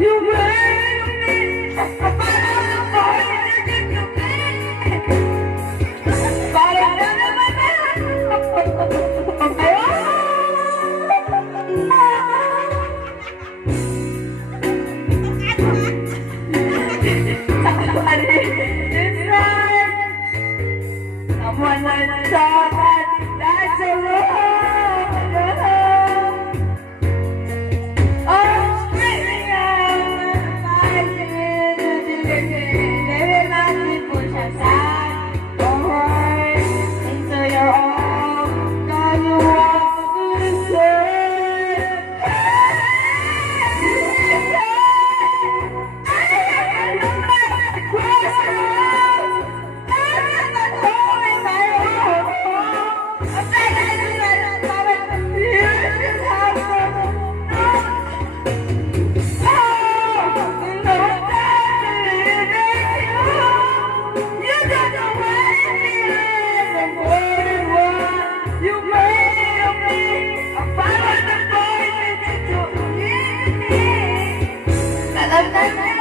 You made me a butterfly in your bed. Someone like that, that's a love. Oh, spring out, push aside your heart into your arms. Now you want to say, la la la